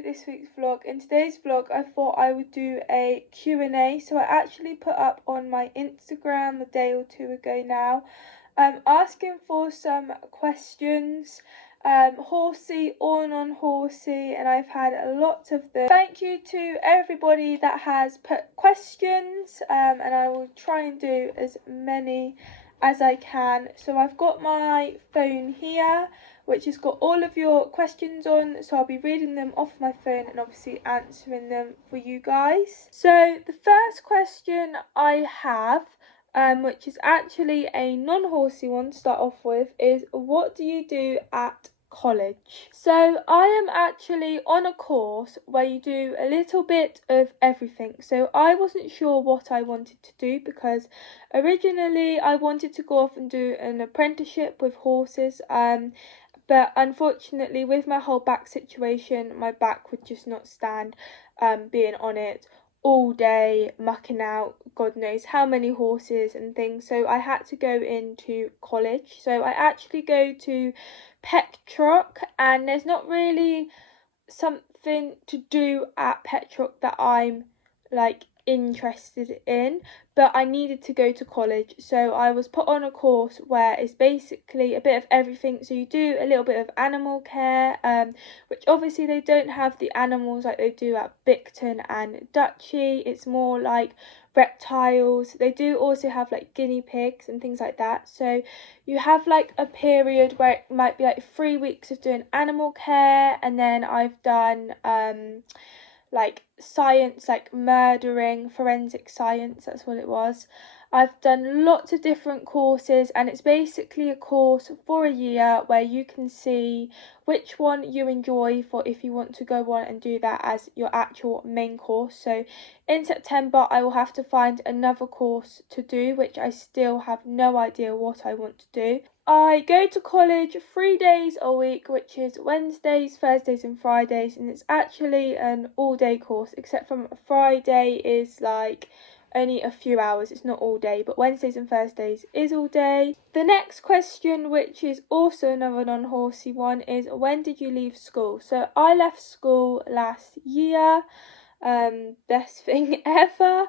to this week's vlog. In today's vlog I thought I would do a Q&A, so I actually put up on my Instagram a day or two ago now, asking for some questions, horsey or non-horsey, and I've had a lot of them. Thank you to everybody that has put questions, and I will try and do as many as I can. So I've got my phone here, which has got all of your questions on, so I'll be reading them off my phone and obviously answering them for you guys. So the first question I have, which is actually a non-horsey one to start off with, is what do you do at college? So I am actually on a course where you do a little bit of everything. So I wasn't sure what I wanted to do because originally I wanted to go off and do an apprenticeship with horses, but unfortunately with my whole back situation, my back would just not stand being on it all day, mucking out God knows how many horses and things. So I had to go into college. So I actually go to Petrock, and there's not really something to do at Petrock that I'm like interested in, but I needed to go to college, so I was put on a course where it's basically a bit of everything. So you do a little bit of animal care, which obviously they don't have the animals like they do at Bicton and Duchy. It's more like reptiles. They do also have like guinea pigs and things like that. So you have like a period where it might be like 3 weeks of doing animal care, and then I've done like science, like murdering, forensic science, that's what it was. I've done lots of different courses, and it's basically a course for a year where you can see which one you enjoy for if you want to go on and do that as your actual main course. So in September I will have to find another course to do, which I still have no idea what I want to do. I go to college 3 days a week, which is Wednesdays, Thursdays and Fridays, and it's actually an all-day course, except from Friday is like only a few hours. It's not all day, but Wednesdays and Thursdays is all day. The next question, which is also another non-horsey one, is when did you leave school? So I left school last year. Best thing ever.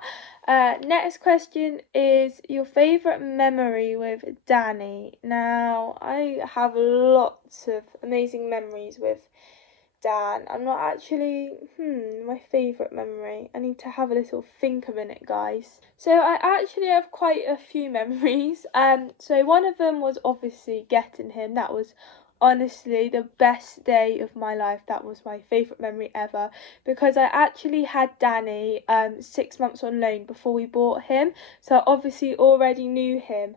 Next question is your favourite memory with Danny. Now, I have lots of amazing memories with Dan. I'm not actually, my favourite memory. I need to have a little think a minute, guys. So I actually have quite a few memories. So one of them was obviously getting him. That was honestly the best day of my life. That was my favourite memory ever, because I actually had Danny 6 months on loan before we bought him, so I obviously already knew him.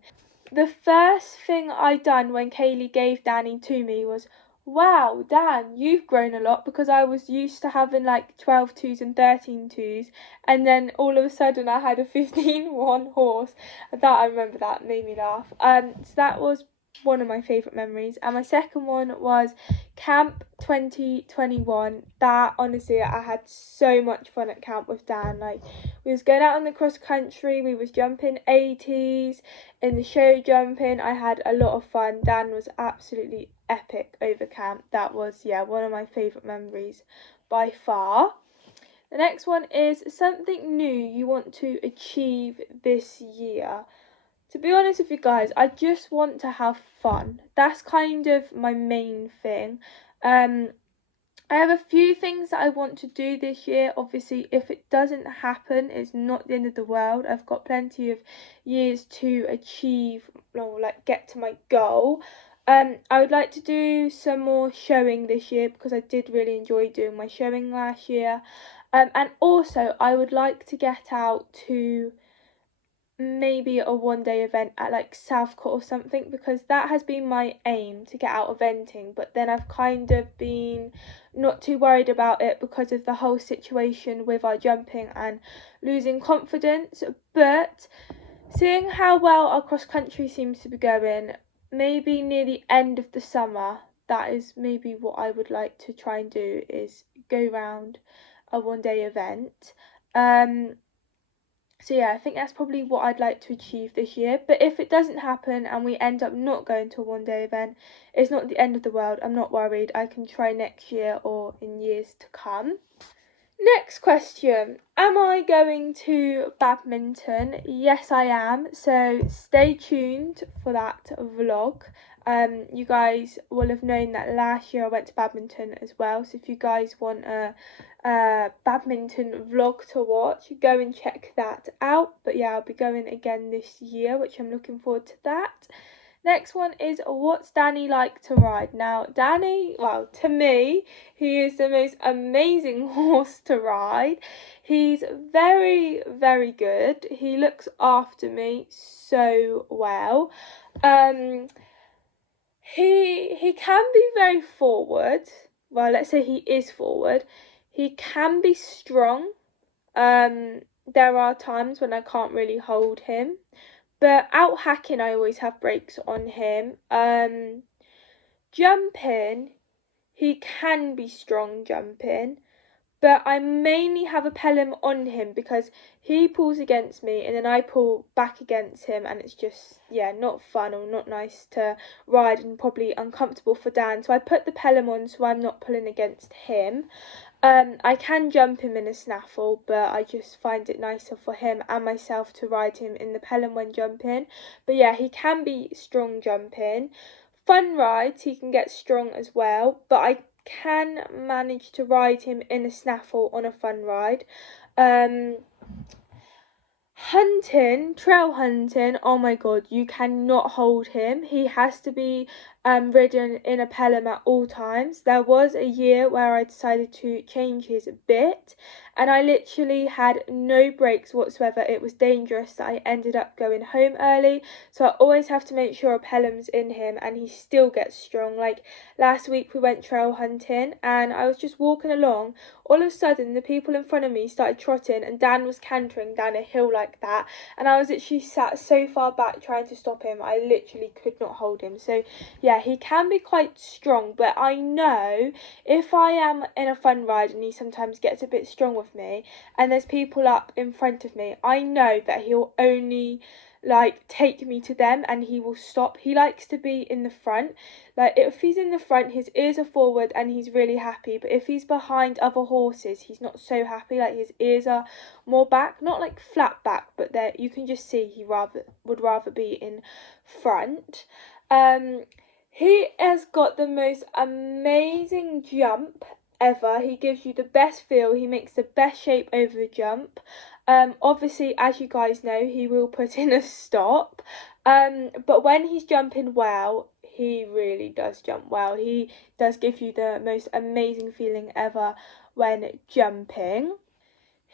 The first thing I done when Kaylee gave Danny to me was, wow, Dan, you've grown a lot, because I was used to having like 12 twos and 13 twos, and then all of a sudden I had a 15-1 horse. That, I remember, that made me laugh. So that was one of my favourite memories. And my second one was camp 2021. That, honestly, I had so much fun at camp with Dan. Like, we was going out on the cross country, we was jumping 80s in the show jumping. I had a lot of fun. Dan was absolutely epic over camp. That was, yeah, one of my favourite memories by far. The next one is something new you want to achieve this year. To be honest with you guys, I just want to have fun. That's kind of my main thing. I have a few things that I want to do this year. Obviously, if it doesn't happen, it's not the end of the world. I've got plenty of years to achieve, or like get to my goal. I would like to do some more showing this year, because I did really enjoy doing my showing last year. And also I would like to get out to maybe a one-day event at like Southcote or something, because that has been my aim, to get out eventing, but then I've kind of been not too worried about it because of the whole situation with our jumping and losing confidence. But seeing how well our cross country seems to be going, maybe near the end of the summer, that is maybe what I would like to try and do, is go round a one-day event. So yeah, I think that's probably what I'd like to achieve this year. But if it doesn't happen and we end up not going to a one-day event, it's not the end of the world. I'm not worried. I can try next year or in years to come. Next question. Am I going to badminton? Yes, I am. So stay tuned for that vlog. You guys will have known that last year I went to badminton as well. So if you guys want a badminton vlog to watch, go and check that out. But yeah, I'll be going again this year, which I'm looking forward to that. Next one is, what's Danny like to ride? Now, Danny, well, to me, he is the most amazing horse to ride. He's very, very good. He looks after me so well. He can be very forward. Well, let's say he is forward. He can be strong. There are times when I can't really hold him. But out hacking, I always have brakes on him. Jumping, he can be strong jumping, but I mainly have a pelham on him because he pulls against me and then I pull back against him, and it's just, yeah, not fun or not nice to ride and probably uncomfortable for Dan. So I put the pelham on so I'm not pulling against him. I can jump him in a snaffle, but I just find it nicer for him and myself to ride him in the pelham when jumping. But yeah, he can be strong jumping. Fun rides, he can get strong as well, but I can manage to ride him in a snaffle on a fun ride. Hunting, trail hunting, oh my god, you cannot hold him. He has to be ridden in a pelham at all times. There was a year where I decided to change his bit, and I literally had no brakes whatsoever. It was dangerous that I ended up going home early, so I always have to make sure a pelham's in him and he still gets strong. Like last week we went trail hunting and I was just walking along. All of a sudden the people in front of me started trotting and Dan was cantering down a hill like that, and I was literally sat so far back trying to stop him. I literally could not hold him. So yeah, he can be quite strong, but I know if I am in a fun ride and he sometimes gets a bit strong with me and there's people up in front of me, I know that he'll only like take me to them and he will stop. He likes to be in the front. Like if he's in the front, his ears are forward and he's really happy, but if he's behind other horses, he's not so happy. Like his ears are more back, not like flat back, but there you can just see he would rather be in front. He has got the most amazing jump ever. He gives you the best feel. He makes the best shape over the jump. Obviously, as you guys know, he will put in a stop. But when he's jumping well, he really does jump well. He does give you the most amazing feeling ever when jumping.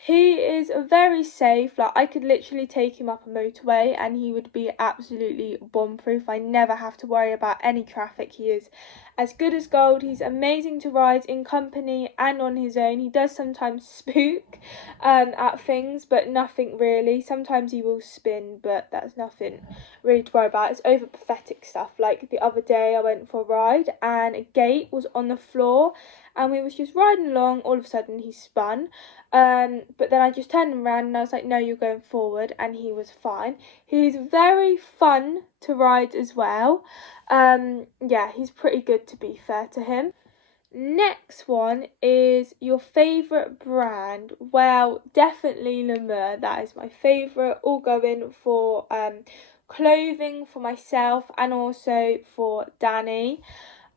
He is very safe. Like I could literally take him up a motorway and he would be absolutely bomb proof. I never have to worry about any traffic. He is as good as gold. He's amazing to ride in company and on his own. He does sometimes spook at things, but nothing really. Sometimes he will spin, but that's nothing really to worry about. It's over pathetic stuff. Like the other day I went for a ride and a gate was on the floor and we was just riding along. All of a sudden he spun. But then I just turned him around and I was like, no, you're going forward, and he was fine. He's very fun to ride as well. Yeah, he's pretty good, to be fair to him. Next one is your favourite brand. Well, definitely Le Mans. That is my favourite. All going for clothing for myself and also for Danny.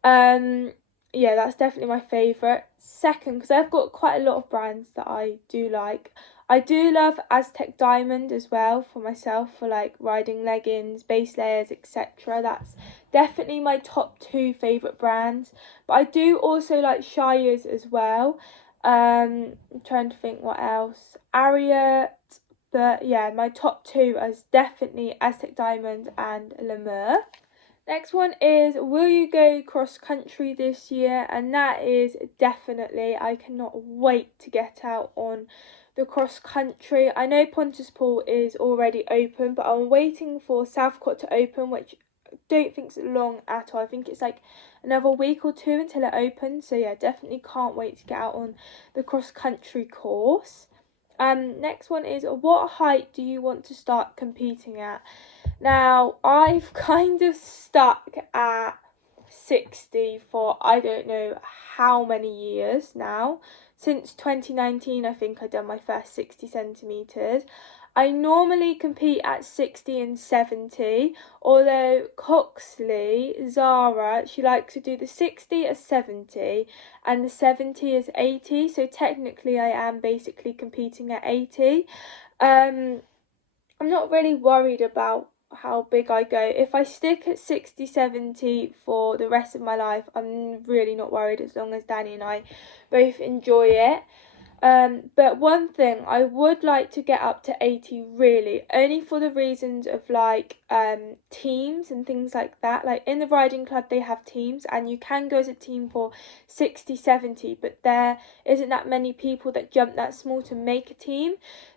Yeah, that's definitely my favourite. Second, because I've got quite a lot of brands that I do like. I do love Aztec Diamond as well for myself, for like riding leggings, base layers, etc. That's definitely my top two favourite brands. But I do also like Shire's as well. I'm trying to think what else. Ariat. But yeah, my top two is definitely Aztec Diamond and Le Mans. Next one is, will you go cross country this year? And that is definitely, I cannot wait to get out on the cross country. I know Pontypool is already open, but I'm waiting for Southcourt to open, which I don't think is long at all. I think it's like another week or two until it opens. So yeah, definitely can't wait to get out on the cross country course. Next one is, what height do you want to start competing at? Now, I've kind of stuck at 60 for I don't know how many years now. Since 2019, I think I done my first 60 centimetres. I normally compete at 60 and 70, although Coxley, Zara, she likes to do the 60 as 70 and the 70 as 80, so technically I am basically competing at 80. I'm not really worried about how big I go. If I stick at 60, 70 for the rest of my life, I'm really not worried as long as Danny and I both enjoy it. But one thing, I would like to get up to 80 really, only for the reasons of like teams and things like that. Like in the riding club they have teams and you can go as a team for 60, 70, but there isn't that many people that jump that small to make a team.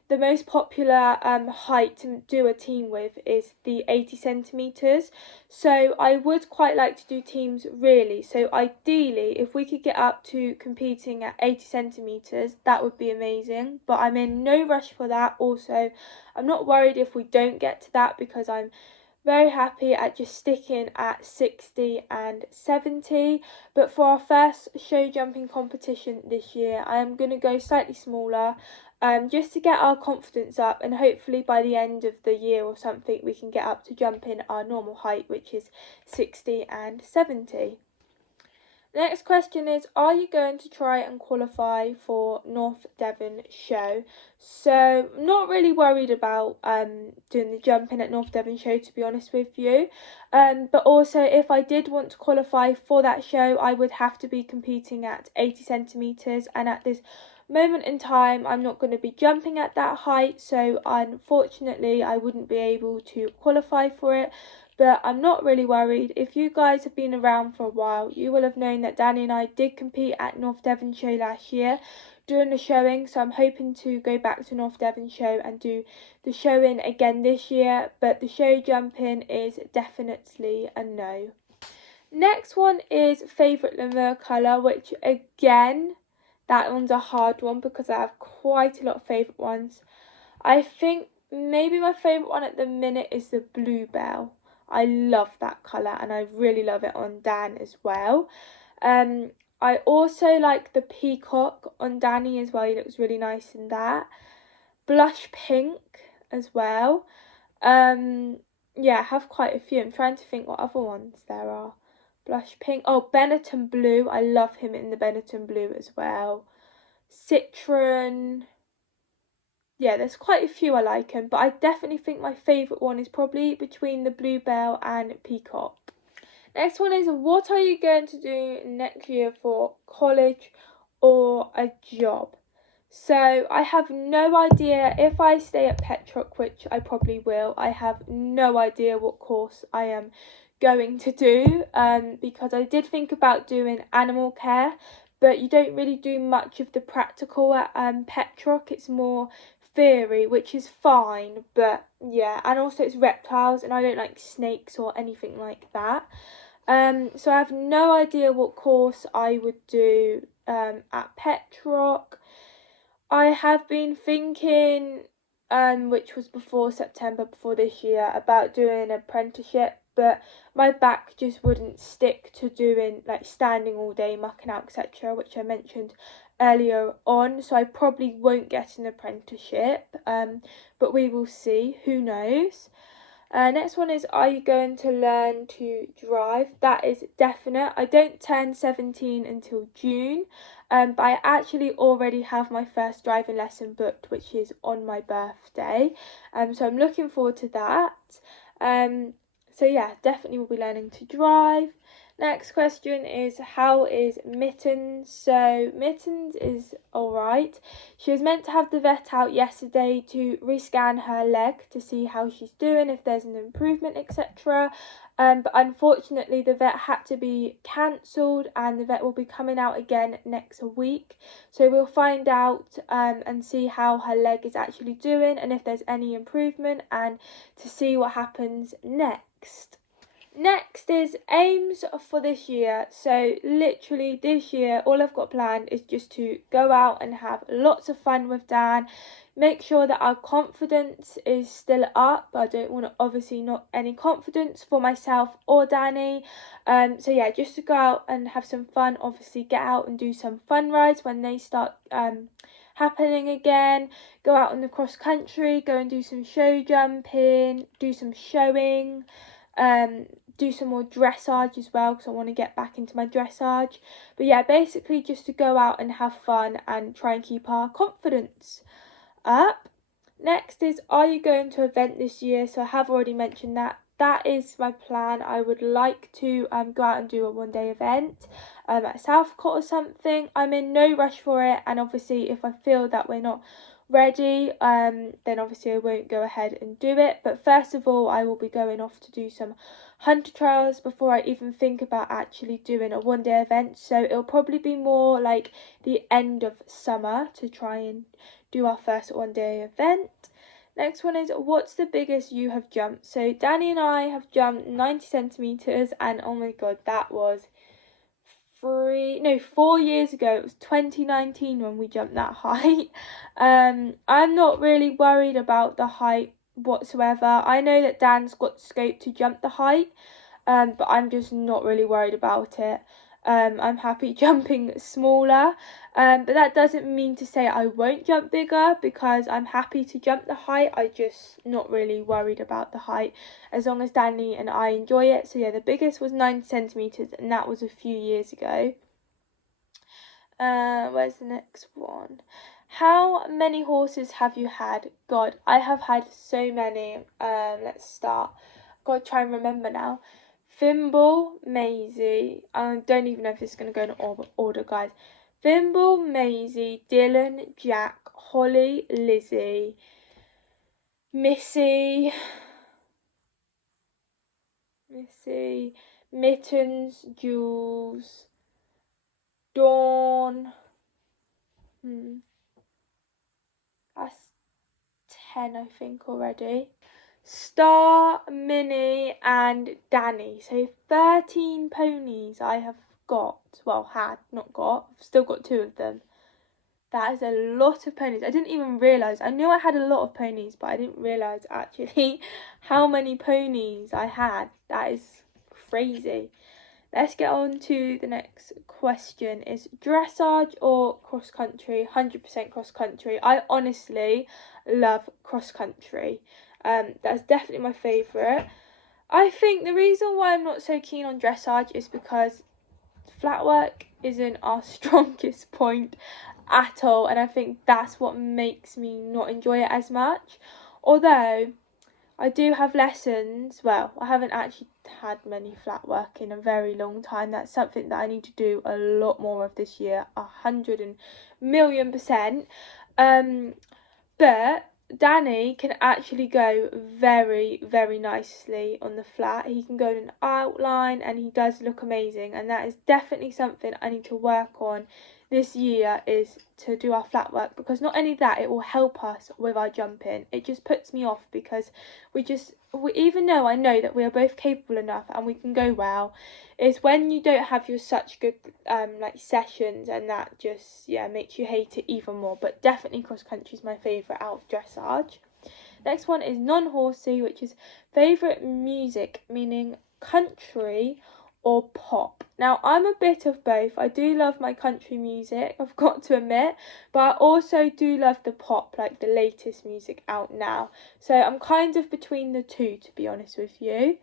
The most popular height to do a team with is the 80 centimetres. So I would quite like to do teams really. So ideally, if we could get up to competing at 80 centimetres, that would be amazing. But I'm in no rush for that. Also, I'm not worried if we don't get to that because I'm very happy at just sticking at 60 and 70. But for our first show jumping competition this year, I am going to go slightly smaller, just to get our confidence up, and hopefully by the end of the year or something we can get up to jumping our normal height, which is 60 and 70. The next question is, are you going to try and qualify for North Devon show? So I'm not really worried about doing the jumping at North Devon show, to be honest with you. But also if I did want to qualify for that show, I would have to be competing at 80 centimetres, and at this moment in time I'm not going to be jumping at that height, so unfortunately I wouldn't be able to qualify for it. But I'm not really worried. If you guys have been around for a while, you will have known that Danny and I did compete at North Devon show last year during the showing, so I'm hoping to go back to North Devon show and do the showing again this year, but the show jumping is definitely a no. Next one is favourite lemur colour, which again, that one's a hard one because I have quite a lot of favourite ones. I think maybe my favourite one at the minute is the bluebell. I love that colour and I really love it on Dan as well. I also like the peacock on Danny as well. He looks really nice in that. Blush pink as well. Yeah, I have quite a few. I'm trying to think what other ones there are. Blush pink. Oh, Benetton blue. I love him in the Benetton blue as well. Citron. Yeah, there's quite a few I like him, but I definitely think my favourite one is probably between the bluebell and peacock. Next one is, what are you going to do next year for college or a job? So I have no idea if I stay at Petrock, which I probably will. I have no idea what course I am going to do, because I did think about doing animal care, but you don't really do much of the practical at Petrock. It's more theory, which is fine, but yeah, and also it's reptiles and I don't like snakes or anything like that. So I have no idea what course I would do at Petrock. I have been thinking, which was before September, before this year, about doing an apprenticeship, but my back just wouldn't stick to doing like standing all day, mucking out, etc., which I mentioned earlier on, so I probably won't get an apprenticeship, but we will see, who knows. Next one is, are you going to learn to drive? That is definite. I don't turn 17 until June, but I actually already have my first driving lesson booked, which is on my birthday. So I'm looking forward to that. So yeah, definitely will be learning to drive. Next question is, how is Mittens? So Mittens is alright. She was meant to have the vet out yesterday to rescan her leg to see how she's doing, if there's an improvement, etc. But unfortunately the vet had to be cancelled and the vet will be coming out again next week. So we'll find out and see how her leg is actually doing and if there's any improvement, and to see what happens next. Next is aims for this year. So literally this year, all I've got planned is just to go out and have lots of fun with Dan. Make sure that our confidence is still up. I don't want to obviously not any confidence for myself or Danny. So yeah, just to go out and have some fun. Obviously get out and do some fun rides when they start happening again. Go out on the cross country, go and do some show jumping, do some showing, do some more dressage as well, because I want to get back into my dressage. But yeah, basically just to go out and have fun and try and keep our confidence up. Next is, are you going to event this year? So I have already mentioned that. That is my plan. I would like to go out and do a one-day event at Southcote or something. I'm in no rush for it, and obviously if I feel that we're not ready, then obviously I won't go ahead and do it. But first of all, I will be going off to do some hunter trials before I even think about actually doing a one-day event. So it'll probably be more like the end of summer to try and do our first one-day event. Next one is, what's the biggest you have jumped? So Danny and I have jumped 90 centimeters, and oh my god, that was 4 years ago. It was 2019 when we jumped that height. I'm not really worried about the height whatsoever. I know that Dan's got scope to jump the height, but I'm just not really worried about it. I'm happy jumping smaller, but that doesn't mean to say I won't jump bigger, because I'm happy to jump the height. I just not really worried about the height as long as Danny and I enjoy it. So yeah, the biggest was 90 centimeters, and that was a few years ago. Where's the next one? How many horses have you had? God, I have had so many. Let's start. Gotta try and remember now. Thimble, Maisie. I don't even know if this is going to go in order, guys. Thimble, Maisie, Dylan, Jack, Holly, Lizzie, Missy, Mittens, Jules, Dawn. That's 10, I think, already. Star, Minnie, and Danny. So 13 ponies I have got. Well, had, not got. I've still got 2 of them. That is a lot of ponies. I didn't even realise. I knew I had a lot of ponies, but I didn't realise actually how many ponies I had. That is crazy. Let's get on to the next question. Is dressage or cross country? 100% cross country. I honestly love cross country. That's definitely my favourite. I think the reason why I'm not so keen on dressage is because flat work isn't our strongest point at all, and I think that's what makes me not enjoy it as much. Although I do have lessons. Well, I haven't actually had many flat work in a very long time. That's something that I need to do a lot more of this year, 100,000,000%. But Danny can actually go very, very nicely on the flat. He can go in an outline, and he does look amazing, and that is definitely something I need to work on this year, is to do our flat work, because not only that, it will help us with our jumping. It just puts me off, because even though I know that we are both capable enough and we can go well, it's when you don't have your such good like sessions, and that just makes you hate it even more. But definitely cross country is my favourite out of dressage. Next one is non-horsey, which is favourite music, meaning country or pop. Now, I'm a bit of both. I do love my country music, I've got to admit, but I also do love the pop, like the latest music out now. So I'm kind of between the two, to be honest with you.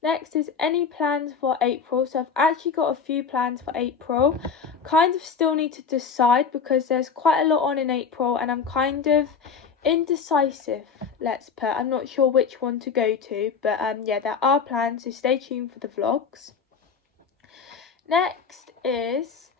Next is any plans for April. So I've actually got a few plans for April. Kind of still need to decide, because there's quite a lot on in April, and I'm kind of indecisive, let's put. I'm not sure which one to go to, but yeah, there are plans, so stay tuned for the vlogs. Next is,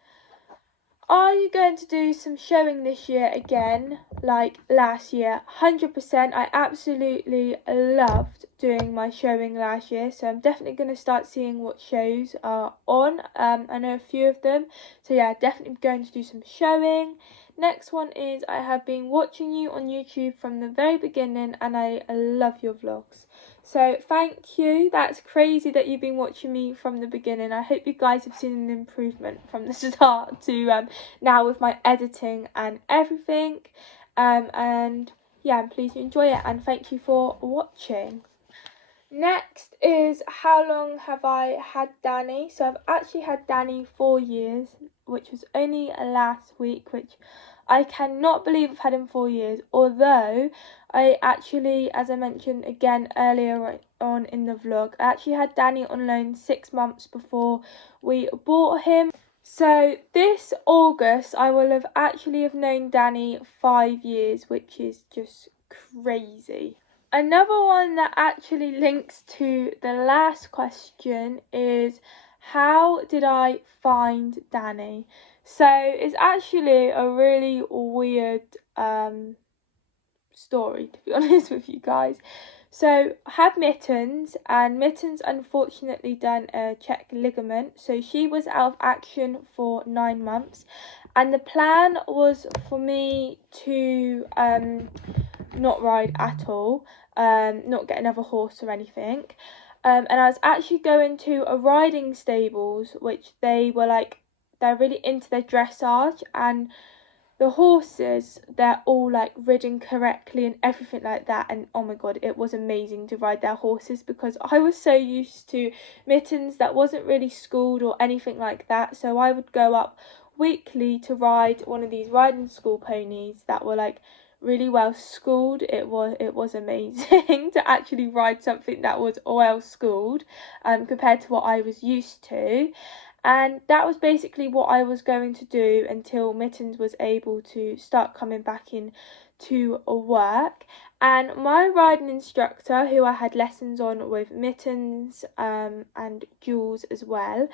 are you going to do some showing this year again, like last year? 100%. I absolutely loved doing my showing last year, so I'm definitely going to start seeing what shows are on. I know a few of them, so yeah, definitely going to do some showing. Next one is, I have been watching you on YouTube from the very beginning and I love your vlogs. So thank you. That's crazy that you've been watching me from the beginning. I hope you guys have seen an improvement from the start to now with my editing and everything. And yeah, I'm pleased you enjoy it and thank you for watching. Next is, how long have I had Danny? So I've actually had Danny 4 years, which was only last week, which I cannot believe I've had him 4 years. Although I actually, as I mentioned again earlier on in the vlog, I actually had Danny on loan 6 months before we bought him. So this August I will have known Danny 5 years, which is just crazy. Another one that actually links to the last question is, how did I find Danny? So it's actually a really weird story, to be honest with you guys. So I had Mittens, and Mittens unfortunately done a check ligament, so she was out of action for 9 months, and the plan was for me to not ride at all, not get another horse or anything. And I was actually going to a riding stables, which they were like, they're really into their dressage, and the horses, they're all like ridden correctly and everything like that. And oh my god, it was amazing to ride their horses, because I was so used to Mittens that wasn't really schooled or anything like that. So I would go up weekly to ride one of these riding school ponies that were like really well schooled. It was amazing to actually ride something that was well schooled compared to what I was used to. And that was basically what I was going to do until Mittens was able to start coming back in to work. And my riding instructor, who I had lessons on with Mittens and Jules as well,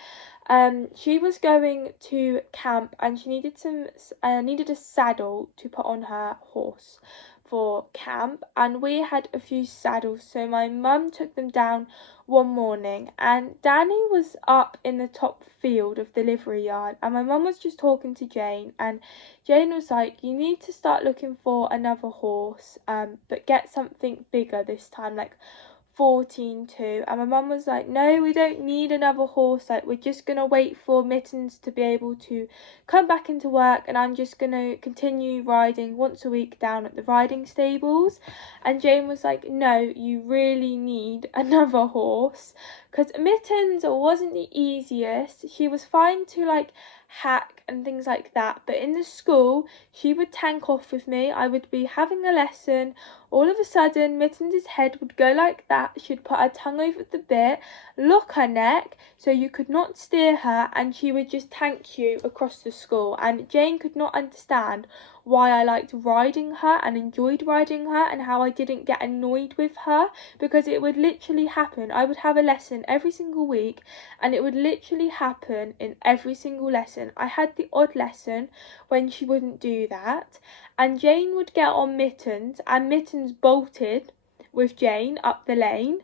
she was going to camp and she needed a saddle to put on her horse for camp, and we had a few saddles, so my mum took them down one morning, and Danny was up in the top field of the livery yard, and my mum was just talking to Jane, and Jane was like, you need to start looking for another horse, but get something bigger this time, like 14 2. And my mum was like, no, we don't need another horse, like we're just gonna wait for Mittens to be able to come back into work, and I'm just gonna continue riding once a week down at the riding stables. And Jane was like, no, you really need another horse, because Mittens wasn't the easiest. She was fine to like hack and things like that, but in the school she would tank off with me. I would be having a lesson, all of a sudden Mittens' head would go like that, she'd put her tongue over the bit, lock her neck so you could not steer her, and she would just tank you across the school. And Jane could not understand why I liked riding her and enjoyed riding her, and how I didn't get annoyed with her, because it would literally happen. I would have a lesson every single week and it would literally happen in every single lesson. I had the odd lesson when she wouldn't do that, and Jane would get on Mittens, and Mittens bolted with Jane up the lane.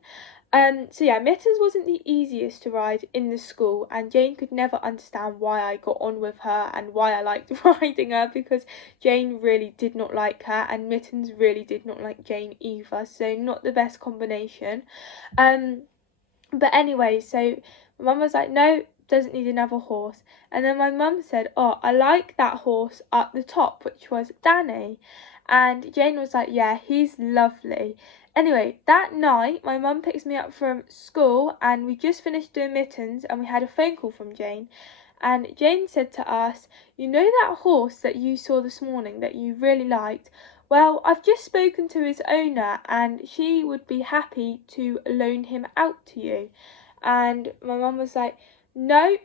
So yeah, Mittens wasn't the easiest to ride in the school, and Jane could never understand why I got on with her and why I liked riding her, because Jane really did not like her and Mittens really did not like Jane either, so not the best combination. But anyway, so my mum was like, no, doesn't need another horse. And then my mum said, oh, I like that horse up the top, which was Danny. And Jane was like, yeah, he's lovely. Anyway, that night my mum picks me up from school and we just finished doing Mittens, and we had a phone call from Jane. And Jane said to us, you know that horse that you saw this morning that you really liked? Well, I've just spoken to his owner and she would be happy to loan him out to you. And my mum was like, no,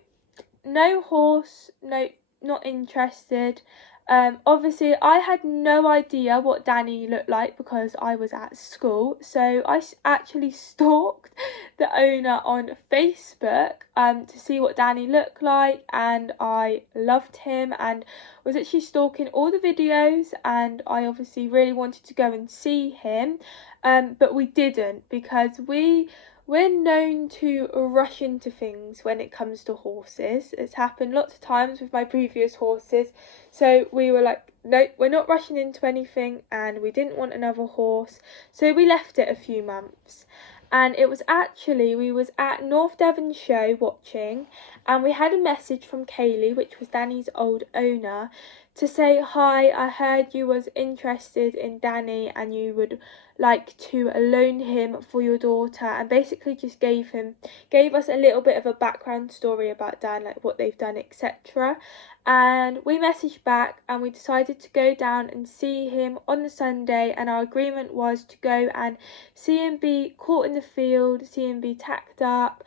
no horse, no, not interested. Obviously I had no idea what Danny looked like because I was at school, so I actually stalked the owner on Facebook to see what Danny looked like, and I loved him and was actually stalking all the videos, and I obviously really wanted to go and see him, but we didn't, because we we're known to rush into things when it comes to horses. It's happened lots of times with my previous horses. So we were like, no, we're not rushing into anything, and we didn't want another horse. So we left it a few months. And it was actually, we was at North Devon Show watching, and we had a message from Kaylee, which was Danny's old owner, to say, hi, I heard you was interested in Danny and you would like to loan him for your daughter, and basically just gave us a little bit of a background story about Dan, like what they've done, etc. And we messaged back and we decided to go down and see him on the Sunday, and our agreement was to go and see him be caught in the field, see him be tacked up,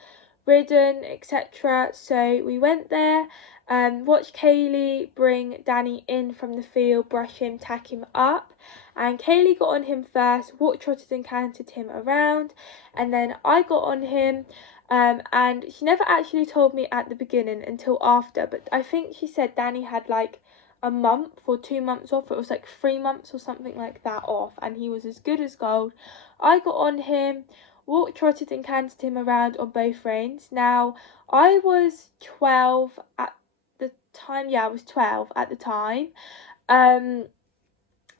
ridden, etc. So we went there, watched Kaylee bring Danny in from the field, brush him, tack him up, and Kaylee got on him first, walked, trotted and cantered him around, and then I got on him, and she never actually told me at the beginning until after, but I think she said Danny had like a month or 2 months off. It was like 3 months or something like that off, and he was as good as gold. I got on him, walked, trotted and cantered him around on both reins. Now, I was 12 at the time. Yeah, I was 12 at the time.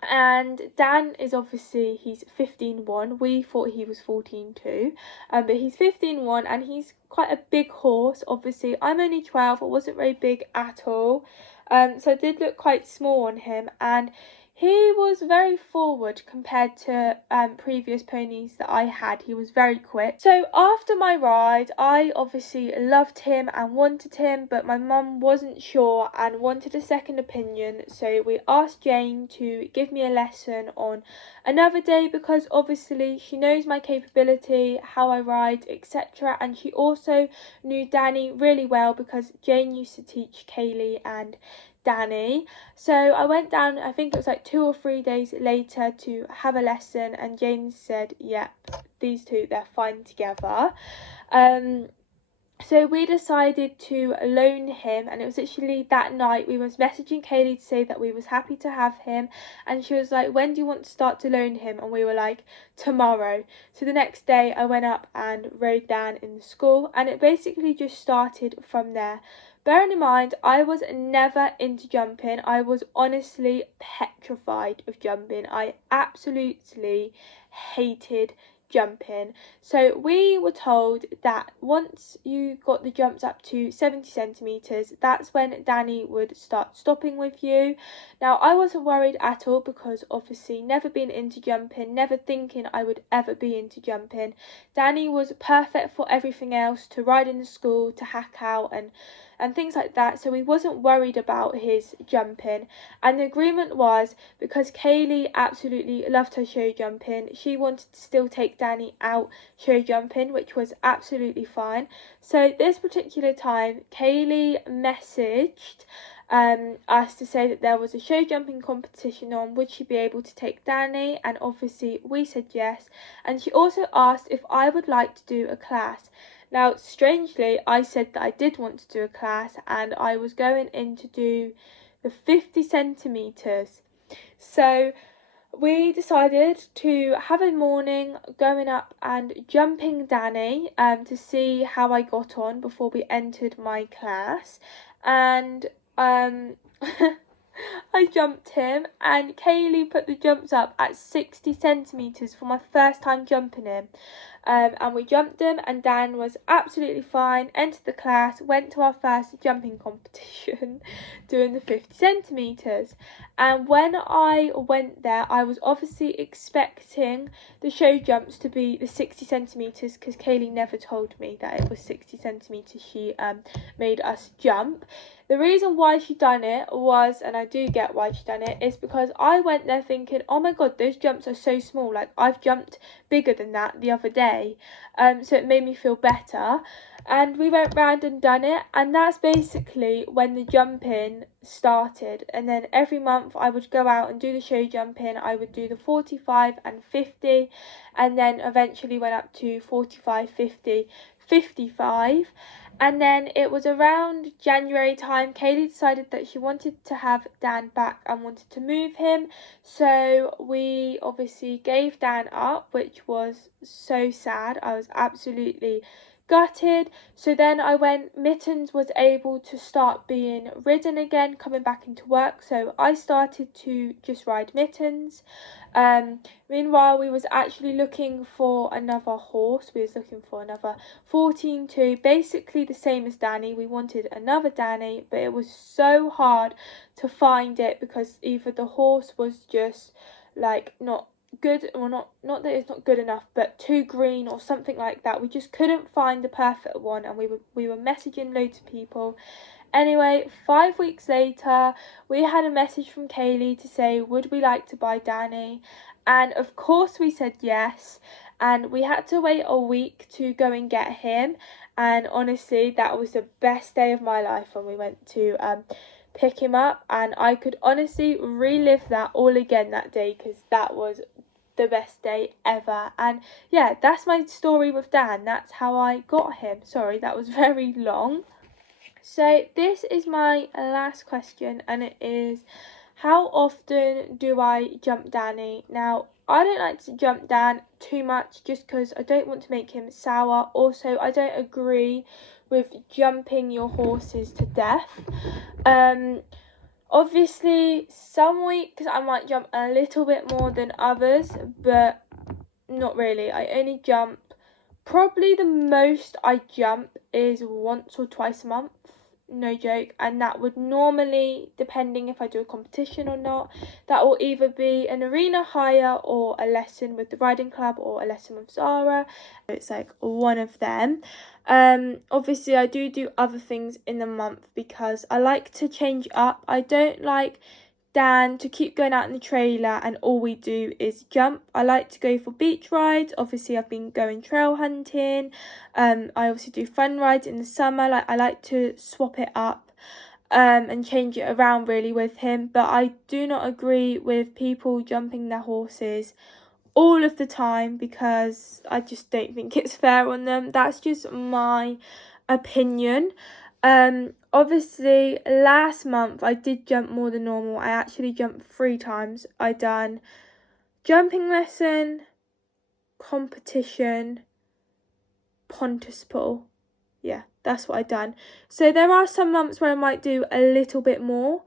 And Dan is obviously, he's 15-1. We thought he was 14-2, but he's 15-1, and he's quite a big horse. Obviously, I'm only 12. I wasn't very big at all, so I did look quite small on him, and he was very forward compared to previous ponies that I had. He was very quick. So after my ride, I obviously loved him and wanted him, but my mum wasn't sure and wanted a second opinion. So we asked Jane to give me a lesson on another day, because obviously she knows my capability, how I ride, etc. And she also knew Danny really well, because Jane used to teach Kaylee and Danny. So I went down, I think it was like 2 or 3 days later, to have a lesson, and James said, yep, these two, they're fine together. So we decided to loan him, and it was actually that night we was messaging Kaylee to say that we was happy to have him, and she was like, when do you want to start to loan him? And we were like, tomorrow. So the next day I went up and rode Dan in the school, and it basically just started from there. Bearing in mind, I was never into jumping. I was honestly petrified of jumping. I absolutely hated jumping. So we were told that once you got the jumps up to 70 centimetres, that's when Danny would start stopping with you. Now, I wasn't worried at all, because obviously never been into jumping, never thinking I would ever be into jumping. Danny was perfect for everything else, to ride in the school, to hack out and things like that, so we wasn't worried about his jumping. And the agreement was, because Kaylee absolutely loved her show jumping, she wanted to still take Danny out show jumping, which was absolutely fine. So this particular time, Kaylee messaged us to say that there was a show jumping competition on, would she be able to take Danny, and obviously we said yes. And she also asked if I would like to do a class. Now, strangely, I said that I did want to do a class, and I was going in to do the 50 centimetres. So we decided to have a morning going up and jumping Danny to see how I got on before we entered my class. And I jumped him, and Kaylee put the jumps up at 60 centimetres for my first time jumping him. And we jumped him, and Dan was absolutely fine, entered the class, went to our first jumping competition doing the 50 centimetres. And when I went there, I was obviously expecting the show jumps to be the 60 centimetres, because Kaylee never told me that it was 60 centimetres she made us jump. The reason why she done it was, and I do get why she done it, is because I went there thinking, oh my god, those jumps are so small, like I've jumped bigger than that the other day, so it made me feel better. And we went round and done it, and that's basically when the jumping started. And then every month I would go out and do the show jumping. I would do the 45 and 50, and then eventually went up to 45, 50, 55. And then it was around January time, Kaylee decided that she wanted to have Dan back and wanted to move him. So we obviously gave Dan up, which was so sad. I was absolutely gutted. So then Mittens was able to start being ridden again, coming back into work. So I started to just ride Mittens. Meanwhile, we was actually looking for another horse. We was looking for another 14-2, basically the same as Danny. We wanted another Danny, but it was so hard to find it because either the horse was just like not good, or not that it's not good enough, but too green or something like that. We just couldn't find the perfect one, and we were messaging loads of people. Anyway, 5 weeks later, we had a message from Kaylee to say, would we like to buy Danny? And of course we said yes. And we had to wait a week to go and get him. And honestly, that was the best day of my life when we went to pick him up. And I could honestly relive that all again that day, because that was the best day ever. And yeah, that's my story with Dan. That's how I got him. Sorry, that was very long. So this is my last question, and it is, how often do I jump Danny? Now, I don't like to jump Dan too much just because I don't want to make him sour. Also, I don't agree with jumping your horses to death. Obviously, some weeks I might jump a little bit more than others, but not really. I only jump, probably the most I jump is once or twice a month, no joke. And that would normally, depending if I do a competition or not, that will either be an arena hire or a lesson with the riding club or a lesson with Zara. It's like one of them. Obviously I do other things in the month because I like to change up. I don't like Dan to keep going out in the trailer and all we do is jump. I like to go for beach rides. Obviously I've been going trail hunting. I also do fun rides in the summer. Like, I like to swap it up and change it around really with him. But I do not agree with people jumping their horses all of the time because I just don't think it's fair on them. That's just my opinion. Obviously last month I did jump more than normal. I actually jumped 3 times. I done jumping lesson, competition, Pontus pool. Yeah, that's what I done. So there are some months where I might do a little bit more,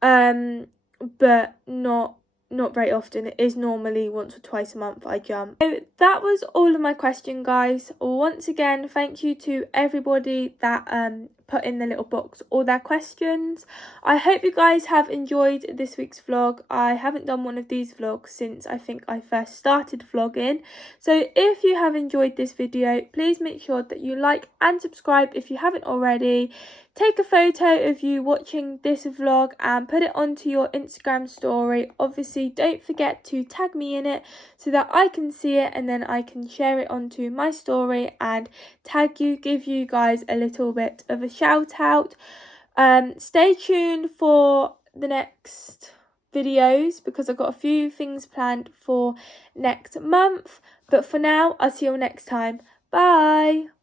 but not very often. It is normally once or twice a month I jump. So that was all of my question, guys. Once again, thank you to everybody that put in the little box all their questions. I hope you guys have enjoyed this week's vlog. I haven't done one of these vlogs since I think I first started vlogging. So if you have enjoyed this video, please make sure that you like and subscribe if you haven't already. Take a photo of you watching this vlog and put it onto your Instagram story. Obviously, don't forget to tag me in it so that I can see it and then I can share it onto my story and tag you, give you guys a little bit of a shout out. Stay tuned for the next videos because I've got a few things planned for next month. But for now, I'll see you all next time. Bye!